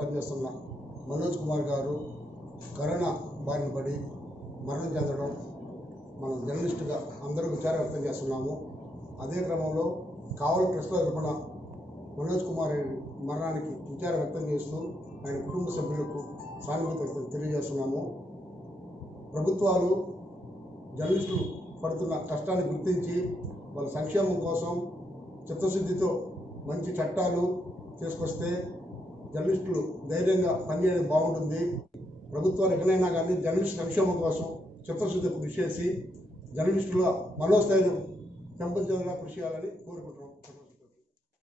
పనిచేస్తున్న మనోజ్ కుమార్ గారు కరోనా బారిన పడి మరణం చెందడం మనం జర్నలిస్టుగా అందరూ విచారం వ్యక్తం చేస్తున్నాము. అదే క్రమంలో కావలి ప్రెస్ తరపున మనోజ్ కుమార్ మరణానికి విచారం వ్యక్తం చేస్తూ ఆయన కుటుంబ సభ్యులకు సానుభూతి తెలియజేస్తున్నాము. ప్రభుత్వాలు జర్నలిస్టులు పడుతున్న కష్టాన్ని గుర్తించి వాళ్ళ సంక్షేమం కోసం చిత్తశుద్ధితో మంచి చట్టాలు తీసుకొస్తే జర్నలిస్టులు ధైర్యంగా పనిచేయడం బాగుంటుంది. ప్రభుత్వాలు ఎక్కడైనా కానీ జర్నలిస్టు సంక్షేమం కోసం చిత్తశుద్ధి కృషి చేసి జర్నలిస్టుల మనోస్థైర్యం పెంపొందేలా కృషి చేయాలని కోరుకుంటున్నాం.